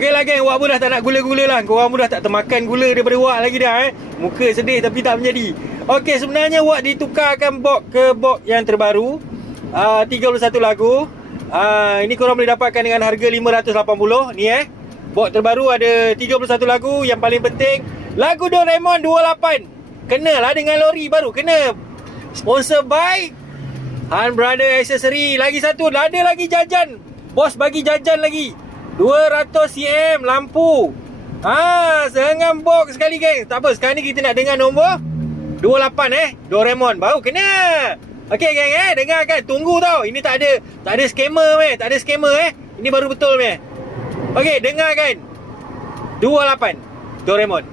Okey lah geng, wak pun dah tak nak gula-gula lah. Korang pun dah tak termakan gula daripada wak lagi dah Muka sedih tapi tak menjadi. Okey, sebenarnya wak ditukarkan box ke box yang terbaru, 31 lagu. Ini korang boleh dapatkan dengan harga 580 ni Box terbaru ada 31 lagu. Yang paling penting, lagu Doraemon 28 kenalah dengan lori baru. Kena sponsor by Han Brother Accessory. Lagi satu, ada lagi jajan. Bos bagi jajan lagi 200 cm lampu. Sengang box sekali geng. Tak apa, sekarang ni kita nak dengar nombor 28 Doraemon baru kena. Okey geng dengarkan. Tunggu tau. Ini tak ada scammer Tak ada scammer Ini baru betul Okey, dengarkan 28 Doraemon.